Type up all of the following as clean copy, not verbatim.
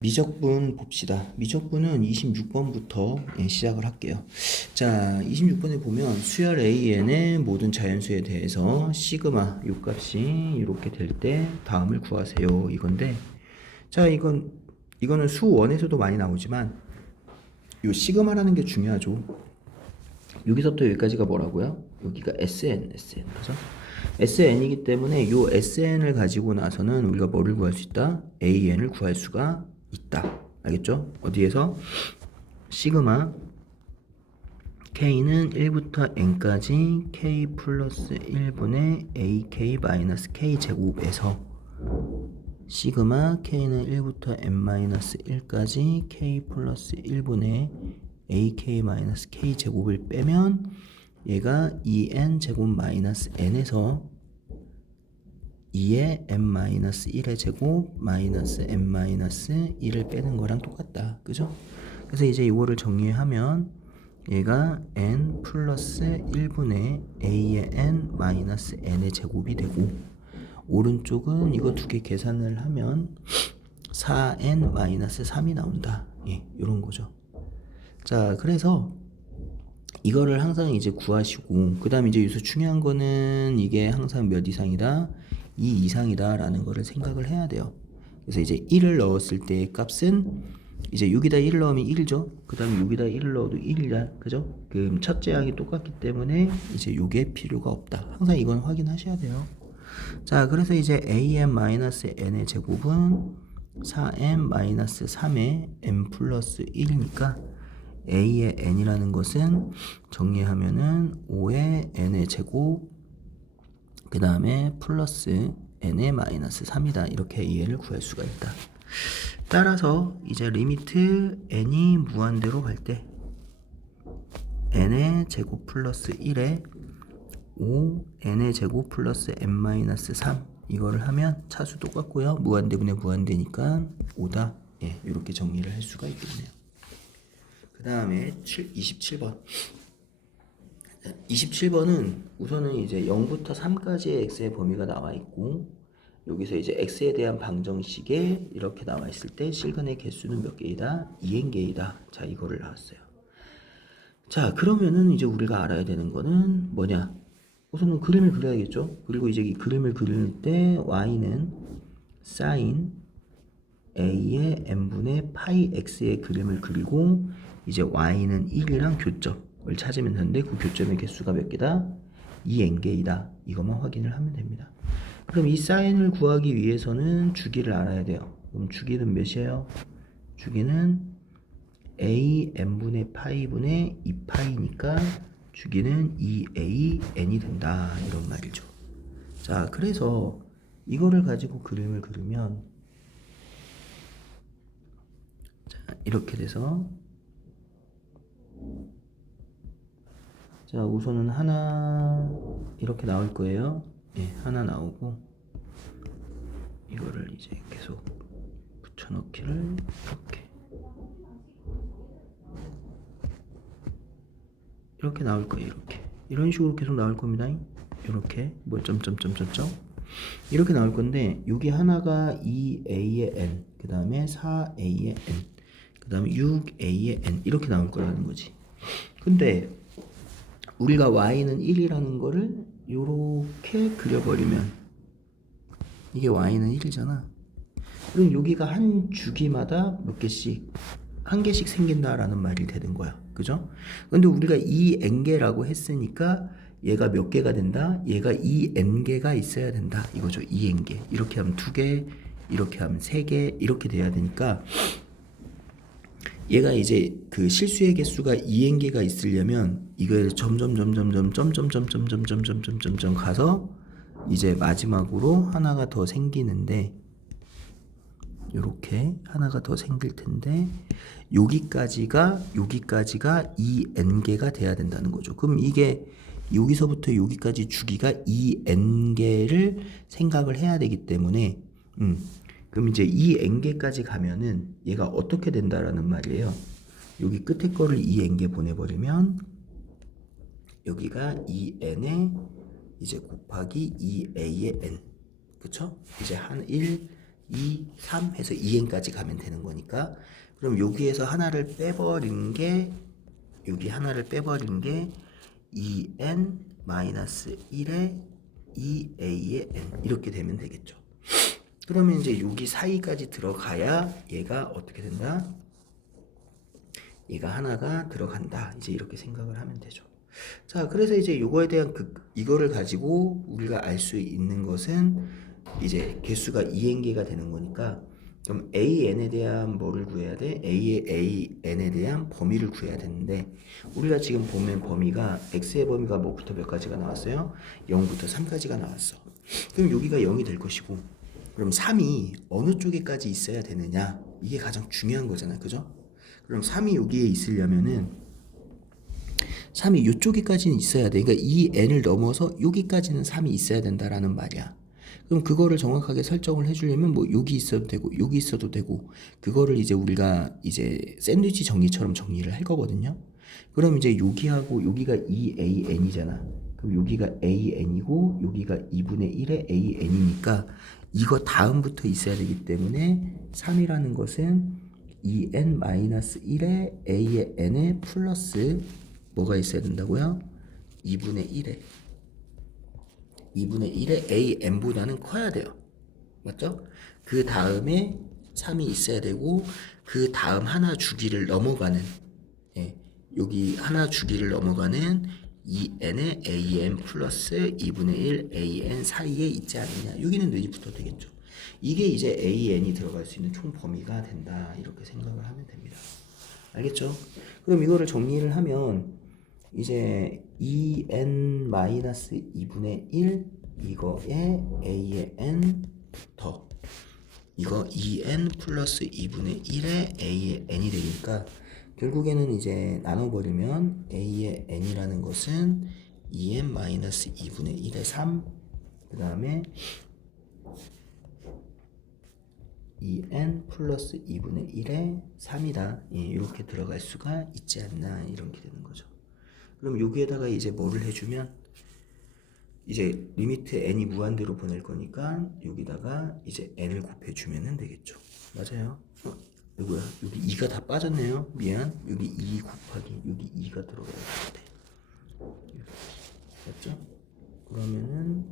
미적분 봅시다. 미적분은 26번부터 시작을 할게요. 자, 26번에 보면 수열 AN의 모든 자연수에 대해서 시그마 요 값이 이렇게 될 때 다음을 구하세요. 이건데, 자, 이거는 수원에서도 많이 나오지만 요 시그마라는 게 중요하죠. 여기서부터 여기까지가 뭐라고요? 여기가 SN, 그죠? SN이기 때문에 요 SN을 가지고 나서는 우리가 뭐를 구할 수 있다? AN을 구할 수가 있다. 알겠죠? 어디에서? 시그마 K는 1부터 N까지 K 플러스 1분의 AK 마이너스 K 제곱에서 시그마 K는 1부터 N-1까지 K 플러스 1분의 AK 마이너스 K 제곱을 빼면 얘가 2N 제곱 마이너스 N에서 2의 n-1의 제곱 마이너스 n-1을 빼는 거랑 똑같다. 그죠? 그래서 이제 이거를 정리하면 얘가 n 플러스 1분의 a의 n 마이너스 n의 제곱이 되고 오른쪽은 이거 두 개 계산을 하면 4n 마이너스 3이 나온다. 예, 이런 거죠. 자, 그래서 이거를 항상 이제 구하시고 그 다음에 이제 여기서 중요한 거는 이게 항상 몇 이상이다? 2 이상이다 라는 거를 생각을 해야 돼요. 그래서 이제 1을 넣었을 때의 값은 이제 6에다 1을 넣으면 1이죠. 그 다음에 6에다 1을 넣어도 1이다. 그죠? 그럼 첫째 항이 똑같기 때문에 이제 요게 필요가 없다. 항상 이건 확인하셔야 돼요. 자, 그래서 이제 an-n의 제곱은 4n-3의 n 플러스 1이니까 a의 n이라는 것은 정리하면은 5의 n의 제곱 그 다음에 플러스 n의 마이너스 3이다. 이렇게 a를 구할 수가 있다. 따라서 이제 리미트 n이 무한대로 갈 때 n의 제곱 플러스 1에 5 n의 제곱 플러스 n 마이너스 3 이거를 하면 차수 똑같고요. 무한대분의 무한대니까 5다. 예, 이렇게 정리를 할 수가 있겠네요. 그 다음에 27번. 27번은 우선은 이제 0부터 3까지의 x의 범위가 나와 있고 여기서 이제 x에 대한 방정식에 이렇게 나와 있을 때 실근의 개수는 몇 개이다? 2n개이다. 자, 이거를 나왔어요. 자, 그러면은 이제 우리가 알아야 되는 거는 뭐냐? 우선은 그림을 그려야겠죠? 그리고 이제 이 그림을 그릴 때 y는 sin a의 n분의 파이 x의 그림을 그리고 이제 y는 1이랑 교점을 찾으면 되는데 그 교점의 개수가 몇 개다? 2n개이다. 이것만 확인을 하면 됩니다. 그럼 이 사인을 구하기 위해서는 주기를 알아야 돼요. 그럼 주기는 몇이에요? 주기는 a n분의 파이분의 2파이니까 주기는 2an이 된다. 이런 말이죠. 자, 그래서 이거를 가지고 그림을 그리면 자, 이렇게 돼서 자, 우선은 하나 이렇게 나올 거예요. 예, 하나 나오고 이거를 이제 계속 붙여넣기를 이렇게 나올 거예요. 이렇게 이런 식으로 계속 나올 겁니다. 이렇게 뭐 점점점점점 이렇게 나올 건데 여기 하나가 2a의 n 그 다음에 4a의 n 그 다음에 6a의 n 이렇게 나올 거라는 거지. 근데 우리가 y는 1이라는 거를 요렇게 그려버리면 이게 y는 1이잖아. 그럼 여기가 한 주기마다 몇 개씩 한 개씩 생긴다라는 말이 되는 거야. 그죠? 근데 우리가 2n개라고 했으니까 얘가 몇 개가 된다? 얘가 2n개가 있어야 된다. 이거죠. 2n개. 이렇게 하면 2개, 이렇게 하면 3개, 이렇게 돼야 되니까 얘가 이제 그 실수의 개수가 2n개가 있으려면 이걸 점점점점점 가서 이제 마지막으로 하나가 더 생기는데 요렇게 하나가 더 생길 텐데 여기까지가 2n개가 돼야 된다는 거죠. 그럼 이게 여기서부터 여기까지 주기가 2n개를 생각을 해야 되기 때문에 그럼 이제 2n개까지 가면은 얘가 어떻게 된다라는 말이에요. 여기 끝에 거를 2n개 보내버리면 여기가 2n에 이제 곱하기 2a의 n 그쵸? 이제 한 1, 2, 3 해서 2n까지 가면 되는 거니까 그럼 여기에서 하나를 빼버린 게 여기 하나를 빼버린 게 2n 마이너스 1의 2a의 n 이렇게 되면 되겠죠. 그러면 이제 여기 사이까지 들어가야 얘가 어떻게 된다? 얘가 하나가 들어간다. 이제 이렇게 생각을 하면 되죠. 자, 그래서 이제 이거에 대한 이거를 가지고 우리가 알 수 있는 것은 이제 개수가 2n개가 되는 거니까 그럼 an에 대한 뭐를 구해야 돼? an에 대한 범위를 구해야 되는데 우리가 지금 보면 범위가 x의 범위가 뭐부터 몇 가지가 나왔어요? 0부터 3까지가 나왔어. 그럼 여기가 0이 될 것이고 그럼 3이 어느 쪽에까지 있어야 되느냐? 이게 가장 중요한 거잖아. 그죠? 그럼 3이 여기에 있으려면은 3이 이쪽에까지는 있어야 돼. 그러니까 이 n을 넘어서 여기까지는 3이 있어야 된다라는 말이야. 그럼 그거를 정확하게 설정을 해주려면 뭐 여기 있어도 되고 여기 있어도 되고 그거를 이제 우리가 이제 샌드위치 정리처럼 정리를 할 거거든요. 그럼 이제 여기하고 여기가 2an이잖아. 그럼 여기가 an이고 여기가 2분의 1의 an이니까 이거 다음부터 있어야 되기 때문에 3이라는 것은 2n-1의 a의 n에 플러스 뭐가 있어야 된다고요? 2분의 1의 an보다는 커야 돼요. 맞죠? 그 다음에 3이 있어야 되고 그 다음 하나 주기를 넘어가는 여기 하나 주기를 넘어가는 2n의 an 플러스 2분의 1 an 사이에 있지 않느냐. 여기는 늘이 붙어도 되겠죠. 이게 이제 an이 들어갈 수 있는 총 범위가 된다. 이렇게 생각을 하면 됩니다. 알겠죠? 그럼 이거를 정리를 하면 이제 2n-2분의 1 이거에 a의 n부터 이거 2n 플러스 2분의 1의 a의 n이 되니까 결국에는 이제 나눠버리면 a의 n이라는 것은 2n-2분의 1의 3 그 다음에 2n 플러스 2분의 1의 3이다. 예, 이렇게 들어갈 수가 있지 않나 이렇게 되는 거죠. 그럼 여기에다가 이제 뭐를 해주면 이제 리미트 n이 무한대로 보낼 거니까 여기다가 이제 n을 곱해주면 되겠죠. 맞아요. 이거야. 여기 2가 다 빠졌네요. 미안. 여기 2 곱하기 여기 2가 들어가야 돼. 맞죠? 그러면은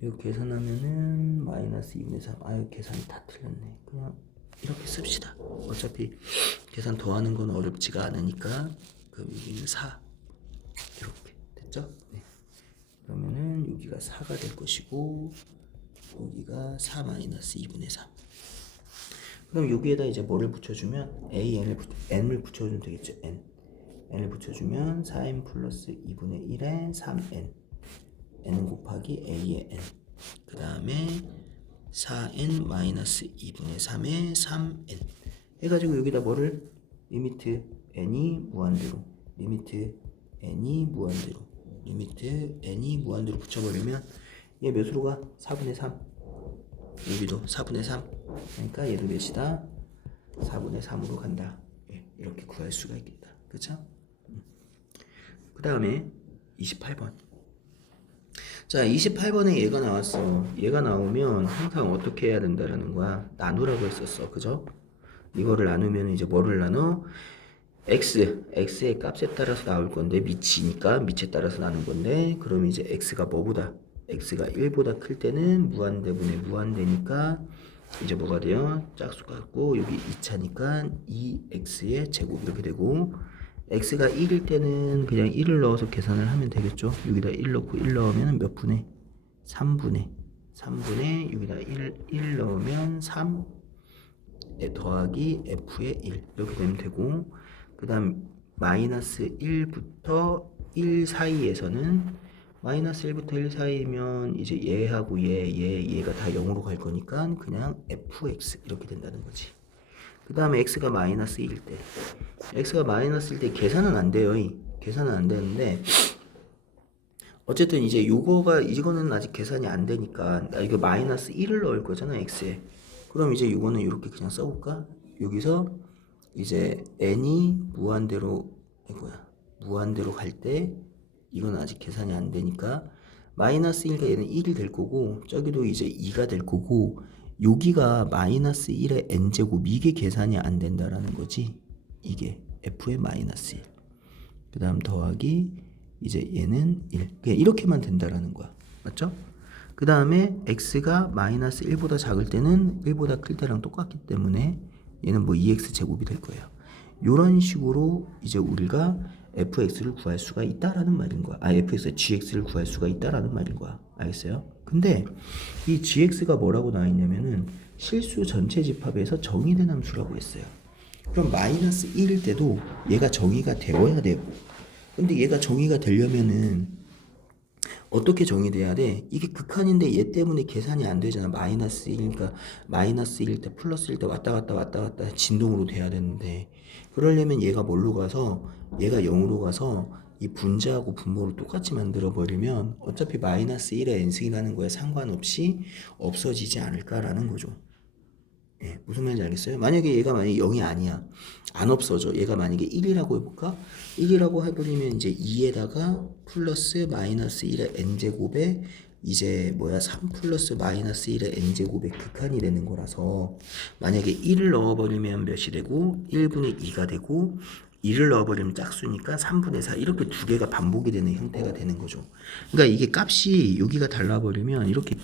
이거 계산하면은 마이너스 2분의 3. 아유 계산이 다 틀렸네. 그냥 이렇게 씁시다. 어차피 계산 더하는 건 어렵지가 않으니까 그럼 여기는 4 이렇게 됐죠? 네. 그러면은 여기가 4가 될 것이고 여기가 4 마이너스 2분의 3. 그럼 여기에다 이제 뭐를 붙여주면 n을 붙여주면 되겠죠. n을 붙여주면 4n 플러스 2분의 1에 3n n은 곱하기 a의 n 그 다음에 4n 마이너스 2분의 3에 3n 해가지고 여기다 뭐를 리미트 n이 무한대로 리미트 n이 무한대로 붙여버리면 얘 몇으로 가? 4분의 3 여기도 4분의 3 그러니까 얘도 몇이다? 4분의 3으로 간다. 예, 이렇게 구할 수가 있겠다. 그쵸? 그 다음에 28번 자 28번에 얘가 나왔어. 얘가 나오면 항상 어떻게 해야 된다라는 거야. 나누라고 했었어. 그죠? 이거를 나누면 이제 뭐를 나눠? x의 값에 따라서 나올 건데 밑이니까 밑에 따라서 나눈 건데 그럼 이제 x가 뭐보다 x가 1보다 클 때는 무한대분의 무한대니까 이제 뭐가 돼요? 짝수가 같고 여기 2차니까 2x의 제곱 이렇게 되고 x가 1일 때는 그냥 1을 넣어서 계산을 하면 되겠죠. 여기다 1 넣고 1 넣으면 몇 분의? 3분의 여기다 1 넣으면 3 더하기 f의 1 이렇게 되면 되고 그 다음 마이너스 1부터 1 사이에서는 마이너스 1부터 1 사이면 이제 얘하고 얘가 다 0으로 갈 거니까 그냥 fx 이렇게 된다는 거지. 그 다음에 x가 마이너스 1일 때 x가 마이너스일 때 계산은 안 돼요. 계산은 안 되는데 어쨌든 이제 이거는 아직 계산이 안 되니까 이거 마이너스 1을 넣을 거잖아 x에. 그럼 이제 이거는 이렇게 그냥 써볼까? 여기서 이제 n이 무한대로 갈 때 이건 아직 계산이 안 되니까 마이너스 1과 얘는 1이 될 거고 저기도 이제 2가 될 거고 여기가 마이너스 1의 n제곱 이게 계산이 안 된다라는 거지. 이게 f의 마이너스 1. 그 다음 더하기 이제 얘는 1. 그냥 이렇게만 된다라는 거야. 맞죠? 그 다음에 x가 마이너스 1보다 작을 때는 1보다 클 때랑 똑같기 때문에 얘는 뭐 2x 제곱이 될 거예요. 이런 식으로 이제 우리가 fx를 구할 수가 있다라는 말인 거야. fx의 gx를 구할 수가 있다라는 말인 거야. 알겠어요? 근데 이 gx가 뭐라고 나와 있냐면은 실수 전체 집합에서 정의된 함수라고 했어요. 그럼 마이너스 1일 때도 얘가 정의가 되어야 되고, 근데 얘가 정의가 되려면은 어떻게 정의돼야 돼? 이게 극한인데 얘 때문에 계산이 안 되잖아. 마이너스 1이니까 마이너스 1일 때 플러스 1일 때 왔다 갔다 진동으로 돼야 되는데, 그러려면 얘가 뭘로 가서 얘가 0으로 가서 이 분자하고 분모를 똑같이 만들어 버리면 어차피 마이너스 1의 n승이라는 거에 상관없이 없어지지 않을까라는 거죠. 예, 무슨 말인지 알겠어요? 만약에 얘가 만약에 0이 아니야. 안 없어져. 얘가 만약에 1이라고 해볼까? 1이라고 해버리면 이제 2에다가 플러스 마이너스 1의 n제곱에 이제 3 플러스 마이너스 1의 n제곱의 극한이 되는 거라서 만약에 1을 넣어버리면 몇이 되고 1분의 2가 되고 2를 넣어버리면 짝수니까 3분의 4 이렇게 두 개가 반복이 되는 형태가 되는 거죠. 그러니까 이게 값이 여기가 달라버리면 이렇게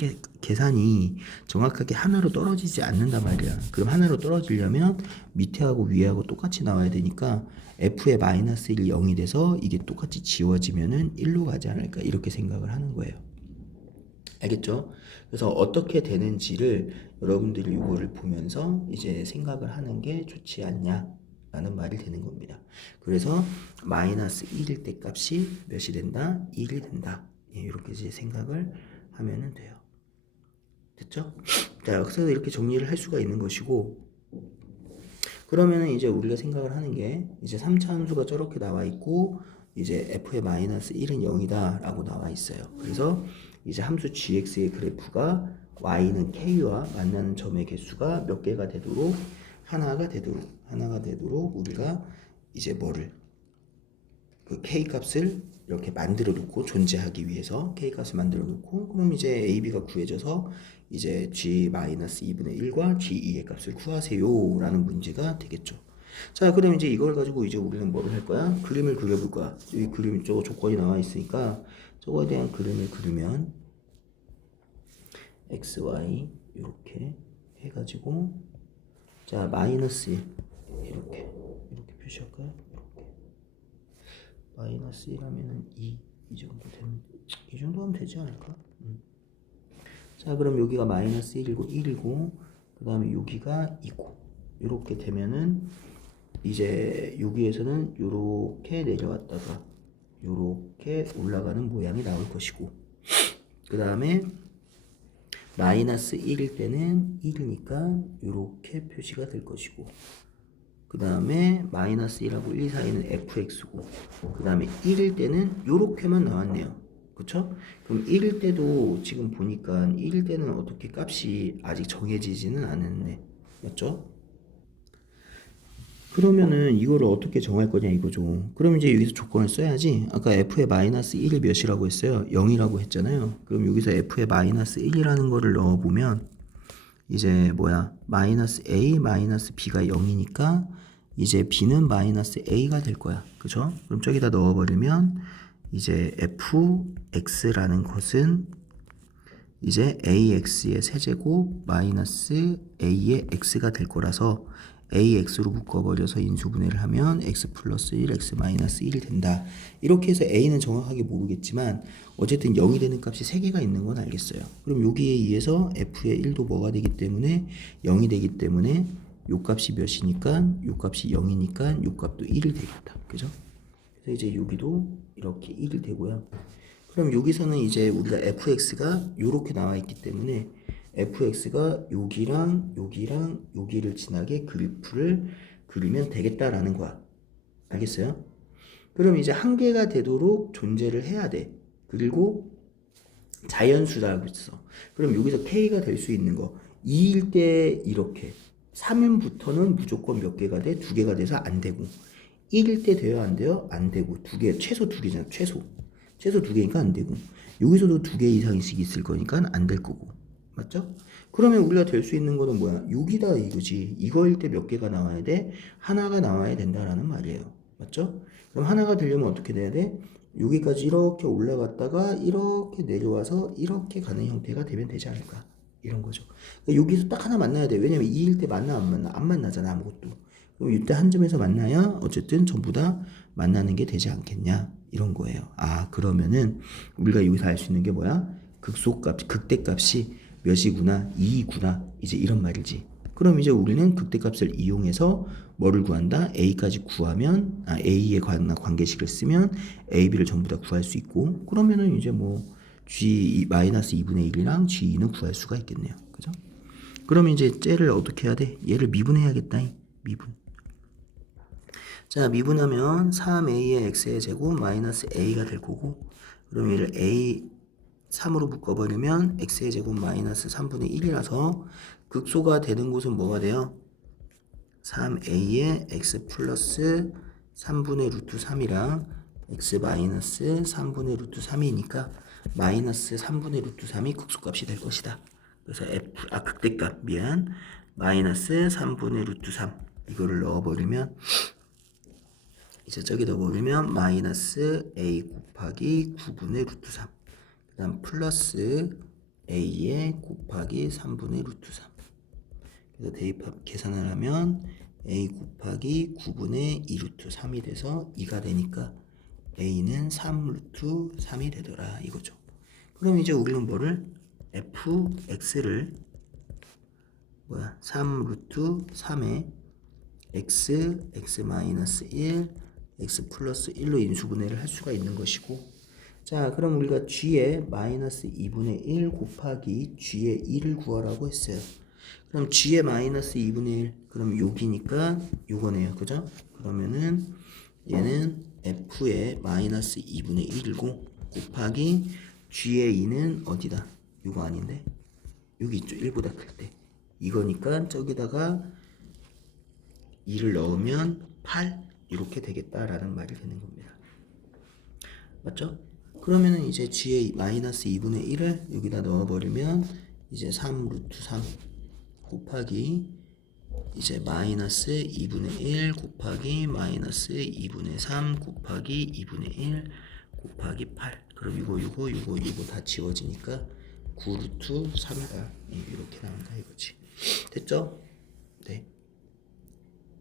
계산이 정확하게 하나로 떨어지지 않는단 말이야. 그럼 하나로 떨어지려면 밑에하고 위에하고 똑같이 나와야 되니까 f의 마이너스 1이 0이 돼서 이게 똑같이 지워지면은 1로 가지 않을까 이렇게 생각을 하는 거예요. 알겠죠? 그래서 어떻게 되는지를 여러분들이 이거를 보면서 이제 생각을 하는 게 좋지 않냐 라는 말이 되는 겁니다. 그래서 마이너스 1일 때 값이 몇이 된다? 1이 된다. 예, 이렇게 이제 생각을 하면은 돼요. 됐죠? 자, 여기서 이렇게 정리를 할 수가 있는 것이고, 그러면은 이제 우리가 생각을 하는 게 이제 3차 함수가 저렇게 나와 있고 이제 f의 마이너스 1은 0이다 라고 나와 있어요. 그래서 이제 함수 gx의 그래프가 y는 k와 만나는 점의 개수가 몇 개가 되도록 하나가 되도록 우리가 이제 그 k 값을 이렇게 만들어 놓고 존재하기 위해서 k 값을 만들어 놓고 그럼 이제 a, b가 구해져서 이제 g-2분의 1과 g2의 값을 구하세요 라는 문제가 되겠죠. 자, 그럼 이제 이걸 가지고 이제 우리는 뭐를 할 거야? 그림을 그려볼 거야. 여기 그림 쪽 조건이 나와 있으니까 저거에 대한 그림을 그리면 x, y 이렇게 해가지고 자, 마이너스 1 이렇게 표시할까요? 이렇게 마이너스 1 하면은 2 정도 되면 이 정도 하면 되지 않을까? 자, 그럼 여기가 마이너스 1이고 그 다음에 여기가 2고 이렇게 되면은 이제 여기에서는 이렇게 내려왔다가 이렇게 올라가는 모양이 나올 것이고 그 다음에 마이너스 1일 때는 1이니까 이렇게 표시가 될 것이고 그 다음에 마이너스 1하고 1 사이는 fx고 그 다음에 1일 때는 이렇게만 나왔네요. 그쵸? 그럼 1일 때도 지금 보니까 1일 때는 어떻게 값이 아직 정해지지는 않았네. 맞죠? 그러면은 이거를 어떻게 정할 거냐 이거죠. 그럼 이제 여기서 조건을 써야지. 아까 f의 마이너스 1이 몇이라고 했어요? 0이라고 했잖아요. 그럼 여기서 f의 마이너스 1이라는 거를 넣어보면 이제 마이너스 a 마이너스 b가 0이니까 이제 b는 마이너스 a가 될 거야. 그죠? 그럼 저기다 넣어버리면 이제 fx라는 것은 이제 ax의 세제곱 마이너스 a의 x가 될 거라서 ax로 묶어버려서 인수분해를 하면 x 플러스 1, x 마이너스 1이 된다. 이렇게 해서 a는 정확하게 모르겠지만 어쨌든 0이 되는 값이 3개가 있는 건 알겠어요. 그럼 여기에 의해서 f의 1도 뭐가 되기 때문에 0이 되기 때문에 요 값이 몇이니까 요 값이 0이니까 요 값도 1이 되겠다. 그죠? 그래서 이제 여기도 이렇게 1이 되고요. 그럼 여기서는 이제 우리가 fx가 요렇게 나와 있기 때문에 fx가 여기랑 여기를 지나게 그래프를 그리면 되겠다라는 거야. 알겠어요? 그럼 이제 한 개가 되도록 존재를 해야 돼. 그리고 자연수라고 했어. 그럼 여기서 k가 될 수 있는 거 2일 때 이렇게 3일부터는 무조건 몇 개가 돼? 2개가 돼서 안 되고 1일 때 돼요? 안 돼요? 안 되고 2개, 최소 2개잖아. 최소 2개니까 안 되고 여기서도 2개 이상씩 있을 거니까 안 될 거고 맞죠? 그러면 우리가 될 수 있는 거는 뭐야? 6이다 이거지. 이거일 때 몇 개가 나와야 돼? 하나가 나와야 된다라는 말이에요. 맞죠? 그럼 하나가 되려면 어떻게 돼야 돼? 여기까지 이렇게 올라갔다가 이렇게 내려와서 이렇게 가는 형태가 되면 되지 않을까? 이런 거죠. 그러니까 여기서 딱 하나 만나야 돼. 왜냐면 2일 때 만나 안 만나? 안 만나잖아 아무것도. 그럼 이때 한 점에서 만나야 어쨌든 전부 다 만나는 게 되지 않겠냐? 이런 거예요. 아 그러면은 우리가 여기서 알 수 있는 게 뭐야? 극소값, 극대값이 몇이구나, 2이구나 이제 이런 말이지. 그럼 이제 우리는 극대값을 이용해서 뭐를 구한다? A까지 구하면 A에 관한 관계식을 쓰면 A, B를 전부 다 구할 수 있고 그러면은 이제 뭐 G-2분의 1이랑 G2는 구할 수가 있겠네요. 그죠? 그러면 이제 쟤를 어떻게 해야 돼? 얘를 미분해야겠다. 미분. 자, 미분하면 3A의 X의 제곱 마이너스 A가 될 거고 그럼 얘를 A 3으로 묶어버리면 X의 제곱 마이너스 3분의 1이라서 극소가 되는 곳은 뭐가 돼요? 3A의 X 플러스 3분의 루트 3이랑 X 마이너스 3분의 루트 3이니까 마이너스 3분의 루트 3이 극소값이 될 것이다. 그래서 극대값 마이너스 3분의 루트 3 이거를 넣어버리면 이제 저기 넣어버리면 마이너스 A 곱하기 9분의 루트 3 그 다음 플러스 A에 곱하기 3분의 루트 3 그래서 대입합 계산을 하면 A 곱하기 9분의 2 루트 3이 돼서 2가 되니까 A는 3 루트 3이 되더라 이거죠. 그럼 이제 우리는 뭐를 fx를 3 루트 3에 x 마이너스 1 x 플러스 1로 인수분해를 할 수가 있는 것이고 자 그럼 우리가 g의 마이너스 2분의 1 곱하기 g의 1을 구하라고 했어요. 그럼 g의 마이너스 2분의 1 그럼 여기니까 요거네요. 그죠? 그러면은 얘는 f의 마이너스 2분의 1이고 곱하기 g의 2는 어디다? 요거 아닌데? 여기 있죠. 1보다 클 때. 이거니까 저기다가 2를 넣으면 8 이렇게 되겠다라는 말이 되는 겁니다. 맞죠? 그러면은 이제 g의 마이너스 2분의 1을 여기다 넣어버리면 이제 3 루트 3 곱하기 이제 마이너스 2분의 1 곱하기 마이너스 2분의 3 곱하기 2분의 1 곱하기 8 그럼 이거 다 지워지니까 9 루트 3이다 이렇게 나온다 이거지. 됐죠? 네.